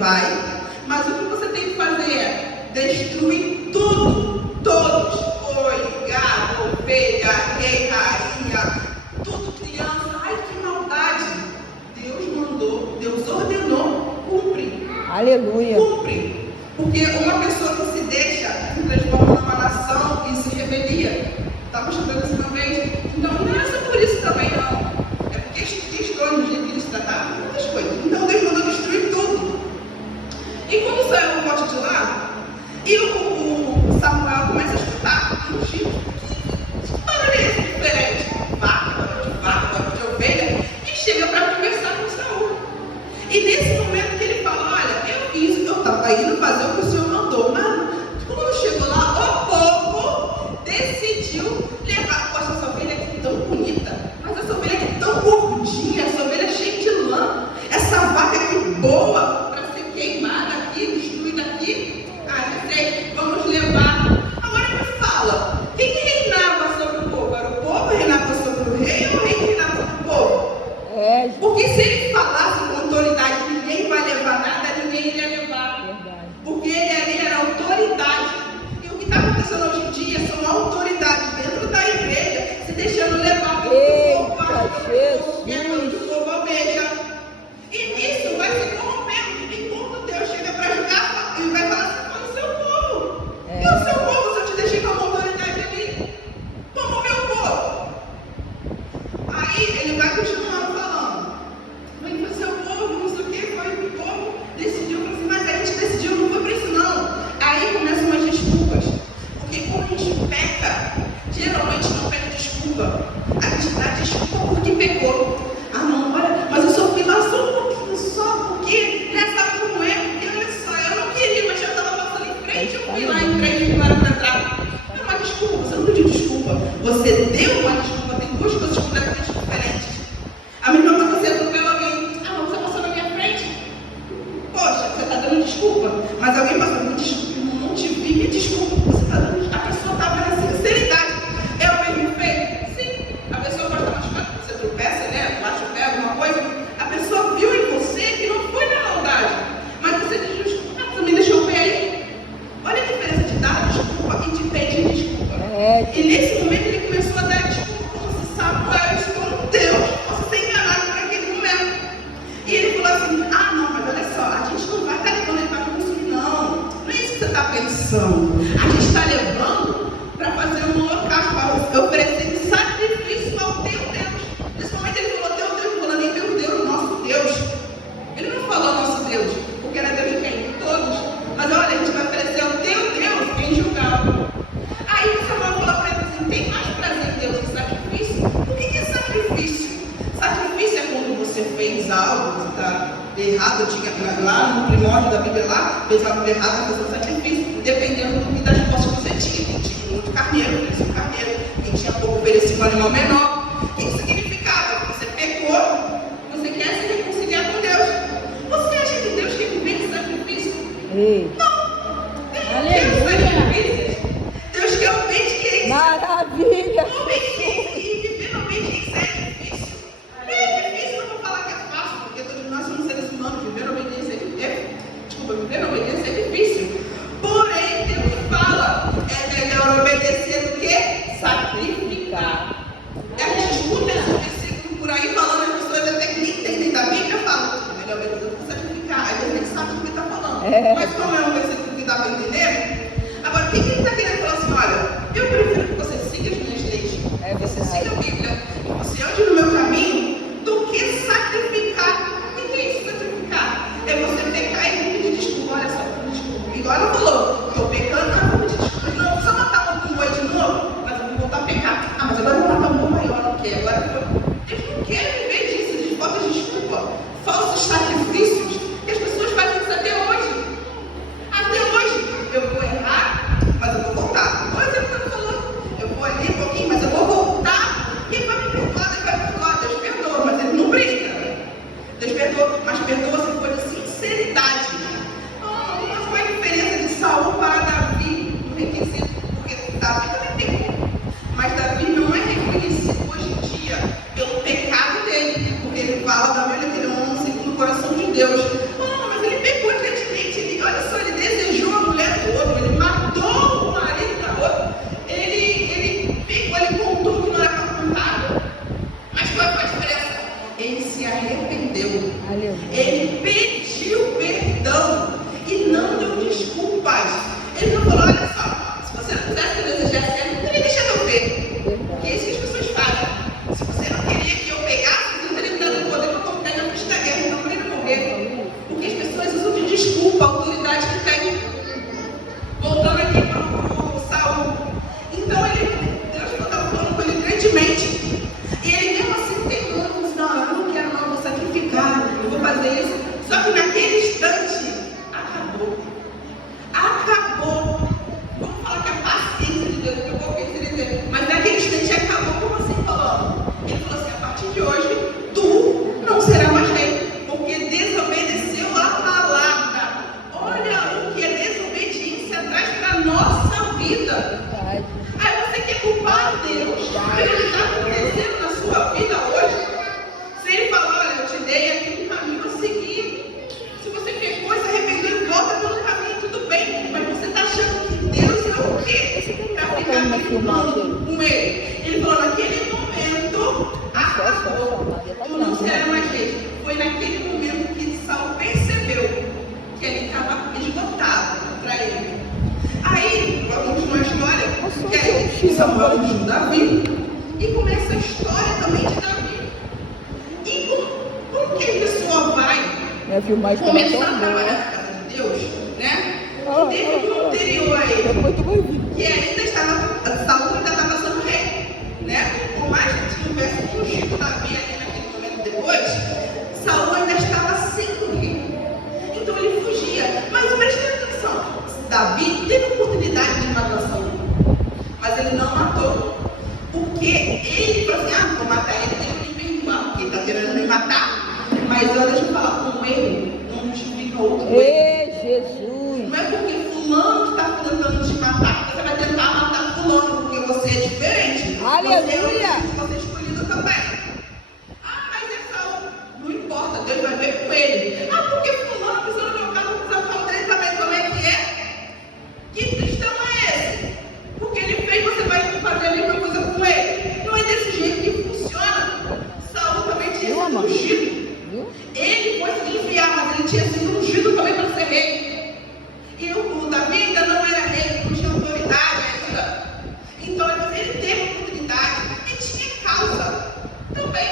vai, mas o que você tem que fazer é destruir tudo, todos, boi, gado, ovelha, rei, rainha, tudo, criança. Ai, que maldade! Deus mandou, Deus ordenou, cumpre. Aleluia. Cumpre. Porque uma pessoa que se deixa se transforma numa nação e se rebelia. Estava estudando isso uma vez. Então não é só por isso também, não. É porque questões do jeito que eles tratavam muitas coisas. Então Deus mandou destruir tudo. E quando saiu o bote de lá, e o Samuel começa a escutar um chifre. Que barulho é esse diferente? Vaca, de ovelha. E chega para conversar com Saul. E nesse momento que ele fala, olha, eu fiz, eu estava indo fazer o que o Senhor mandou, mas quando chegou lá, o povo decidiu levar, poxa, essa ovelha aqui tão bonita, mas essa ovelha aqui tão gordinha, essa ovelha cheia de lã, essa vaca aqui boa, para ser queimada aqui, destruída aqui, não sei, vamos levar. Agora me fala, quem que reinava sobre o povo? Era o povo que reinava sobre o rei ou o rei que reinava sobre o povo? Porque se ele falasse com autoridade, ninguém vai levar nada, ninguém iria levar. Verdade. Porque ele ali era autoridade. E o que está acontecendo hoje em dia são autoridades dentro da igreja, se deixando levar pelo povo, porque o povo almeja. E nisso vai se corrompendo. Enquanto Deus chega para julgar, ele vai falar assim, para o seu povo. E o seu povo, se eu te deixei como autoridade ali, como o meu povo. Aí ele vai continuando falando. Mas foi seu povo, não sei o que, foi o povo, decidiu, mas a gente decidiu, não foi por isso não. Aí começam umas desculpas. Porque quando a gente peca, geralmente não pede desculpa. A gente dá desculpa porque pecou. Ah não, olha, mas eu só fui lá só um pouquinho, só porque, né, sabe como é? Porque olha só, eu não queria, mas já estava passando em frente, eu fui lá em frente, não era para entrar. Era uma desculpa, você não pediu desculpa. Você deu uma desculpa, tem duas coisas completamente diferentes. A mesma coisa você atropelou alguém. Ah, você passou na minha frente? Poxa, você está dando desculpa. Mas alguém passou, me desculpa, não te vi, me desculpa. Você está dando desculpa. A pessoa estava na sinceridade. É o mesmo feito? Sim. A pessoa pode estar machucada, você tropeça, né? Bate o pé, alguma coisa. A pessoa viu em você que não foi na maldade. Mas você diz desculpa. Ah, você me deixou o pé aí. Olha a diferença de dar desculpa e de pedir desculpa. E nesse momento ele começou a dar desculpa como se Samuel estou Deus possa ser enganado por aquele momento. E ele falou assim, ah não, mas olha só, a gente não vai estar levando ele para consumir não. Não é isso que você está pensando. A gente está levando para fazer um holocausto, para oferecer sacrifício ao teu Deus. Nesse momento ele falou teu Deus, não falou nem teu Deus, nosso Deus. Ele não falou nosso Deus, porque era Deus de quem? De todos. Mas olha, a gente vai oferecer ao teu Deus em Gilgal. Aí o Samuel falou para ele assim, tem mais prazer em Deus que sacrifício? O que é sacrifício? Sacrifício é quando você fez algo que está errado, lá no primórdio da Bíblia lá, fez algo errado, fez um sacrifício, dependendo das respostas que você tinha. Quem tinha muito carneiro, oferecia um carneiro, quem tinha pouco, oferecia um animal menor. O que significava? Você pecou, você quer se reconciliar com Deus. Você acha que Deus quer viver de sacrifício? Não. Aleluia. Deus quer obediência. Maravilha. Obediência e viver obediência é difícil. É difícil, não vou falar que é fácil, porque todos nós somos seres humanos. Viver obediência viver obediência é difícil. Porém, Deus fala, é melhor obedecer do que sacrificar. A gente escuta esse versículo por aí falando, as pessoas até que nem entendem da Bíblia falam, é melhor obedecer do que sacrificar. Aí a gente sabe do que está falando. Mas como é um versículo que dá para entender, agora o que ele está querendo falar assim? Olha, eu prefiro que você siga as minhas leis, você siga a Bíblia, que você ande no meu caminho, do que sacrificar. O que é isso, sacrificar? É você pecar e pedir desculpa. Olha só, desculpa. Igual ela falou, estou pecando, mas vou pedir desculpa. Não precisa matar um boi de novo, mas eu vou voltar a pecar. Ah, mas agora eu vou matar um boi maior, não quer. Agora Deus não quer viver disso, de falta de desculpa, falsos sacrifícios, que as pessoas fazem isso até hoje. Até hoje, eu vou errar, mas eu vou arrependeu. Aleluia. Ele pediu perdão e não deu desculpas. Ele não falou, olha só, se você não quisesse desejar certo, não teria deixado eu ver. Porque é isso que as pessoas fazem. Se você não queria que eu pegasse, você não teria me dado o poder para colocar na frente da guerra, então para ele morrer. Porque as pessoas usam de desculpa a autoridade que tem. Voltando aqui para o Saul. Então Deus estava falando com ele grandemente. E ele mesmo assim terminou, disse, não, eu não quero não, vou sacrificar, eu vou fazer isso. Só que naquele instante, acabou. Acabou. Vamos falar que a paciência de Deus, que eu vou dizer, mas naquele instante acabou, como assim falando? Ele falou assim, a partir de hoje, tu não serás mais rei, porque desobedeceu a palavra. Olha o que a desobediência traz para a nossa vida. Aí você quer culpar Deus pelo que está acontecendo na sua vida hoje? Se ele falar, olha, eu te dei aqui um caminho a seguir. Se você pecou e se arrependeu, volta pelo caminho, tudo bem. Mas você está achando que Deus é o quê? Para ficar brigando com ele. Ele falou, naquele momento, acabou. Tu não será mais rei. Foi naquele momento que Saul percebeu que ele estava esgotado para ele. Aí, vamos continuar a história, que aí Samuel ungiu Davi, e começa a história também de Davi. E como que a pessoa vai começar a trabalhar na casa de Deus, né? Teve um anterior a ele, que ainda estava, Saul ainda estava sendo rei, né? Por mais que tivesse ungido Davi ali naquele momento depois, Saul ainda estava sendo rei. Então ele fugia. Mas preste atenção, Davi teve a oportunidade de matar Saul, mas ele não matou, porque ele falou assim, vou matar ele, deixa eu me perdoar, porque ele está querendo me matar, mas olha, deixa eu falar com ele, não justifica outro. Ei, Jesus! Não é porque fulano está tentando te matar, que você vai tentar matar fulano, porque você é diferente. Aleluia! Você é escolhido também. Mas é Saul, não importa, Deus vai ver com ele. Porque fulano pisou no meu carro, precisa falar dele também, como é que é? Que cristão é esse? Porque ele fez, você vai fazer a mesma coisa com ele. Não é desse jeito que funciona. Saul também tinha sido ungido. Ele foi se desviar, mas ele tinha sido ungido também para ser rei. E o Davi ainda não era rei, não tinha autoridade ainda. Então ele teve oportunidade e tinha causa também.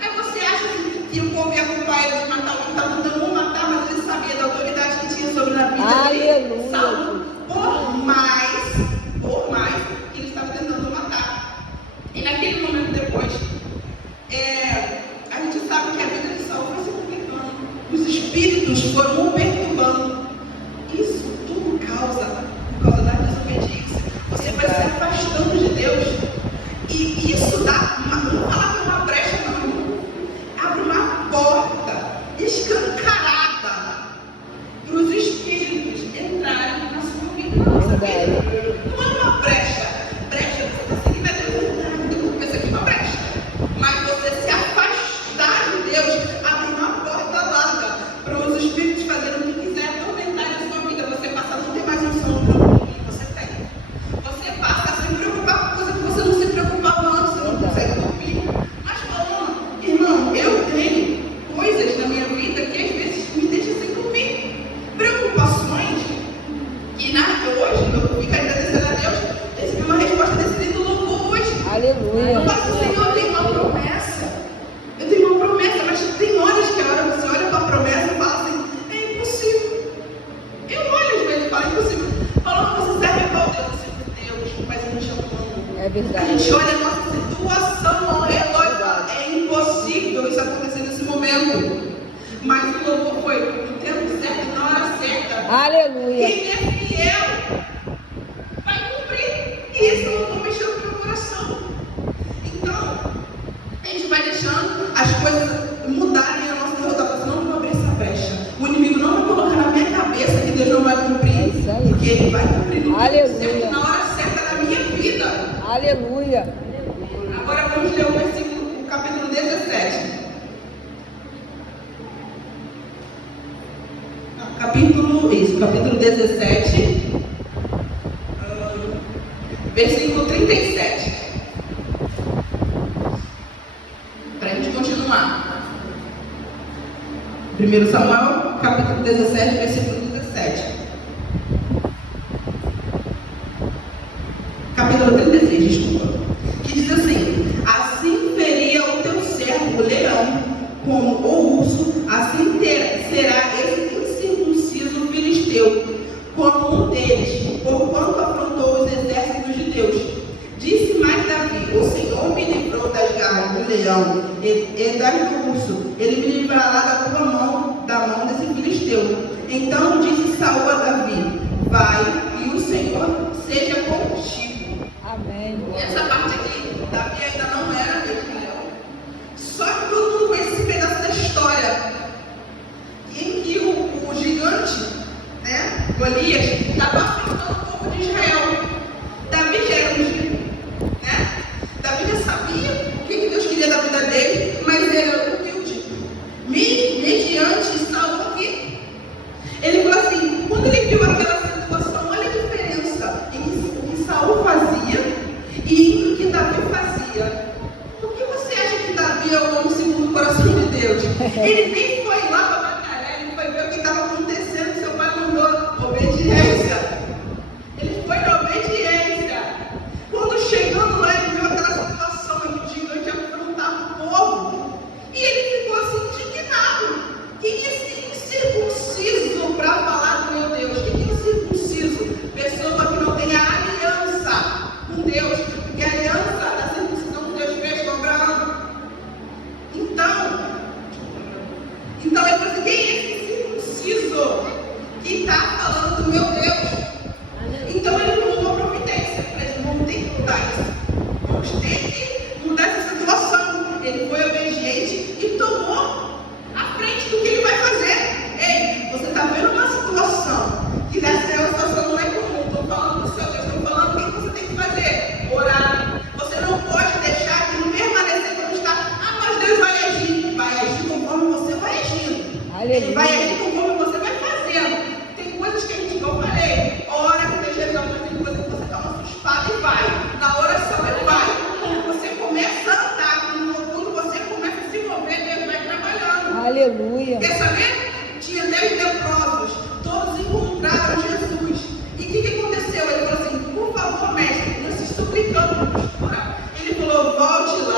Aí você acha que o povo ia culpar ele de matar o que estava tentando matar, mas ele sabia da autoridade que tinha sobre a vida dele. Saul, por mais que ele estava tentando matar. E naquele momento depois, a gente sabe que a vida de Saul foi se complicando. Os espíritos foram o perturbando. Isso tudo por causa da desobediência. Você vai se afastando de Deus. E isso dá, não fala que é uma brecha, não. Abre uma porta escancarada para os espíritos entrarem na sua vida, na nossa vida. Não é uma brecha. Brecha você seguir Deus, pensa que é uma brecha. Mas você se afastar de Deus, abre uma porta larga para os espíritos fazerem o que quiser, atormentar a sua vida. Você passa a não ter mais noção do que você tem. Você passa a se preocupar com coisa que você não se preocupava antes, você não consegue dormir. Mas falando, irmão, eu tenho coisas na minha vida que às vezes me deixam sem dormir. Preocupações que hoje eu fico agradecendo a Deus, recebi uma resposta desse lindo louvor hoje. Aleluia! Eu falo, Senhor, eu tenho uma promessa. Eu tenho uma promessa, mas tem horas que você olha para a promessa e fala assim, é impossível. Eu olho às vezes e falo, é impossível. Falando, você serve qual Deus? Deus, mas a gente ama. É verdade. A gente olha a nossa situação ao redor e fala, é impossível isso acontecer nesse momento. Mas o louvor foi no tempo certo, na hora certa. Aleluia! Quem é fiel vai cumprir. E isso eu vou mexer no meu coração. Então, a gente vai deixando as coisas mudarem a nossa derrota. Não vou abrir essa brecha. O inimigo não vai colocar na minha cabeça que Deus não vai cumprir. Porque ele vai cumprir no tempo certo, na hora certa da minha vida. Aleluia! Agora vamos ler o versículo, o capítulo 17. Capítulo 17, versículo 37. Para a gente continuar. 1 Samuel, capítulo 17, versículo 17. Capítulo 36, desculpa. Que diz assim: assim feria o teu servo o leão, como o urso, assim será esse incircunciso filisteu, como um deles, porquanto afrontou os exércitos de Deus. Disse mais Davi: o Senhor me livrou das garras do leão e das do urso, ele me livrará da mão desse filisteu. Então disse Saul a Davi: vai, e o Senhor seja contigo. Amém. E essa parte aqui, Davi ainda não era rei de Israel. Só que todo mundo conhece esse pedaço da história, em que o gigante, né, Golias, estava afrontando o povo de Israel. Davi já era ungido, né? Davi já sabia o que Deus queria da vida dele, mas ele era humilde. Mediante Saul aqui, ele falou assim, quando ele viu aquela situação, olha a diferença entre o que Saul fazia e o que Davi fazia. Por que você acha que Davi é o homem segundo o coração de Deus? Ele nem foi lá para batalhar, ele foi ver o que estava acontecendo, seu pai mandou obediência. Ele foi na obediência. Quando chegando lá, ele viu aquela situação em que o gigante afrontava o povo. E ele ficou assim indignado. Quem é esse incircunciso para falar do meu Deus? Quem é incircunciso? Pessoa que não tem a aliança com Deus. Porque a aliança da circuncisão que Deus fez com Abraão. Então ele falou assim, quem é esse incircunciso que está falando do meu Deus? Então ele tomou uma providência. Ele falou, tem que mudar isso. Vamos ter que mudar essa situação. Ele foi obediente e tomou a frente do que ele vai fazer. Ei, você está vendo uma situação que dessa situação não é comum. Estou falando do seu Deus, estou falando o que você tem que fazer. Orar. Você não pode deixar de permanecer como está. Ah, mas Deus vai agir. Vai agir conforme você vai agindo. Ele vai agir conforme você vai fazendo. Tem coisas que a gente, como eu falei, ora que Deus resolve, mas tem coisas que você toma sua espada e vai. Na oração ele vai. Quando você começa a andar, quando você começa a se mover, Deus vai trabalhando. Aleluia. Quer saber? Tinha 10 leprosos, todos encontraram Jesus. E o que aconteceu? Ele falou assim, por favor, mestre, não se suplicando por cura. Ele falou, volte lá.